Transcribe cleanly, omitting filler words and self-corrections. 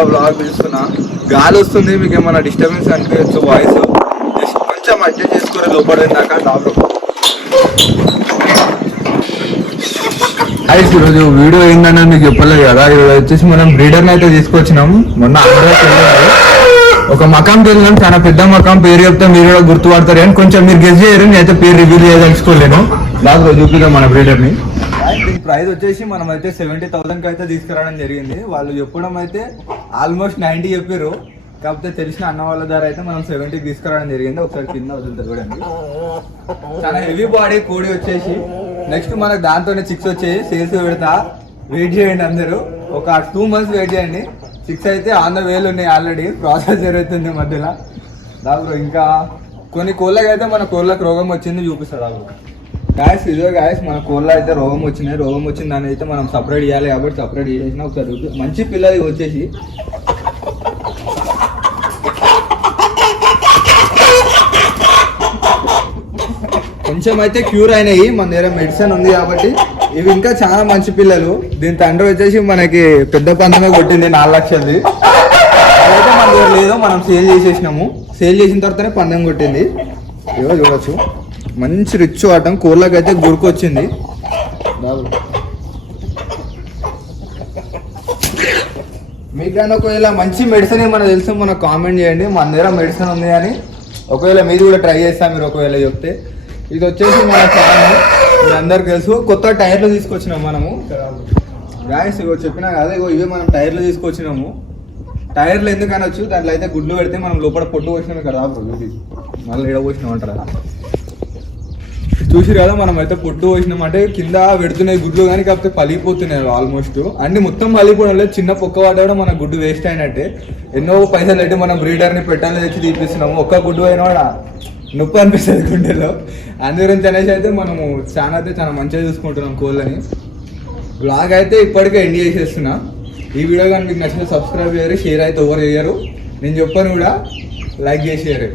మళ్ళీ వ్లాగ్ పిలుస్తున్నా. గాలి వస్తుంది, మీకు ఏమైనా డిస్టర్బెన్స్ అనిపించచ్చు వాయిస్, జస్ట్ కొంచెం అడ్జస్ట్ చేసుకుని లోపల దాకా డాక్టర్. అయితే ఈరోజు వీడియో ఏంటన్నా మీకు చెప్పలేదు కదా, ఈరోజు వచ్చేసి మనం బ్రీడర్ని అయితే తీసుకొచ్చినాం. మొన్న ఆంధ్రాకి వెళ్ళాము, ఒక మకాంకి వెళ్ళినాం, చాలా పెద్ద మకాం. పేరు చెప్తే మీరు కూడా గుర్తుపడతారు అని కొంచెం మీరు గెస్ చేయరు, నేనైతే పేరు రివీల్ చేయదలుచుకోలేను. దాంట్లో చూపిద్దాం మన బ్రీడర్ని. దీని ప్రైస్ వచ్చేసి మనం అయితే 70,000కి అయితే తీసుకురావడం జరిగింది. వాళ్ళు చెప్పడం అయితే ఆల్మోస్ట్ 90 చెప్పారు, కాకపోతే తెలిసిన అన్న వాళ్ళ ద్వారా అయితే మనం 70కి తీసుకురావడం జరిగింది. ఒకసారి కింద వదులుతారు చూడండి. చాలా హెవీ బాడీ కోడి వచ్చేసి. నెక్స్ట్ మనకు దాంతోనే 6 వచ్చేసి సేల్స్ పెడతా. వెయిట్ చేయండి అందరూ, ఒక 2 months వెయిట్ చేయండి. 6 అయితే ఆన్ ద వేలు ఉన్నాయి, ఆల్రెడీ ప్రాసెస్ జరుగుతుంది మధ్యలో. దాంట్లో ఇంకా కొన్ని కోళ్ళకి అయితే మన కోళ్ళకి రోగం వచ్చింది, చూపిస్తాడు దాంట్లో. గాయస్ ఇదో గాయస్, మన కోళ్ళ అయితే రోగం వచ్చినాయి. రోగం వచ్చిన దాన్ని అయితే మనం సపరేట్ చేయాలి కాబట్టి సపరేట్ చేసేసిన. ఒకసారి మంచి పిల్లది వచ్చేసి కొంచెం అయితే క్యూర్ అయినాయి, మన దగ్గర మెడిసిన్ ఉంది కాబట్టి. ఇవి ఇంకా చాలా మంచి పిల్లలు. దీని తండ్రి వచ్చేసి మనకి పెద్ద పందమే కొట్టింది 4 లక్షలది. అదైతే మన దగ్గర లేదు, మనం సేల్ చేసేసినాము. సేల్ చేసిన తర్వాతనే పందెం కొట్టింది. ఇవో చూడొచ్చు, మంచి రిచ్ ఆటం. కోళ్ళకి అయితే గురికొచ్చింది. మీకు కానీ ఒకవేళ మంచి మెడిసిన్ ఏమైనా తెలుసు మనకు కామెంట్ చేయండి. మన దగ్గర మెడిసిన్ ఉంది అని, ఒకవేళ మీరు కూడా ట్రై చేస్తాం మీరు ఒకవేళ చెప్తే. ఇది వచ్చేసి మన ఫ్యాన్, మీ అందరికి తెలుసు. కొత్త టైర్లు తీసుకొచ్చినాము మనము. గాయస్ ఇగో చెప్పినా కదా, ఇగో ఇవే మనం టైర్లు తీసుకొచ్చినాము. టైర్లు ఎందుకు అనొచ్చు, దాంట్లో అయితే గుడ్లు పెడితే మనం లోపల పొట్టు పోసినాం ఇక్కడ మళ్ళీ ఎడ పోసినాం అంటారా. చూసి కదా మనం అయితే పొట్టు పోసినాం అంటే కింద పెడుతున్నాయి గుడ్లు కానీ, కాకపోతే పలిగిపోతున్నాయి ఆల్మోస్ట్. అన్ని మొత్తం పలిగిపోవడం లేదు, చిన్న పొక్క పడ్డ కూడా మన గుడ్డు వేస్ట్ అయినట్టే. ఎన్నో పైసలు అయితే మనం బ్రీడర్ని పెట్టాలని తెచ్చి తీపిస్తున్నాము. ఒక్క గుడ్డు అయినా కూడా నొప్పి అనిపిస్తుంది గుండెలో. అందుగురించి అనేసి అయితే మనము చాలా మంచిగా చూసుకుంటున్నాం కోళ్ళని. బ్లాగ్ అయితే ఇప్పటికే ఎండ్ చేసేస్తున్నా. ఈ వీడియో కానీ మీకు నచ్చితే సబ్స్క్రైబ్ చేయరు, షేర్ అయితే ఎవరు చేయరు. నేను చెప్పాను కూడా, లైక్ చేసేయారు.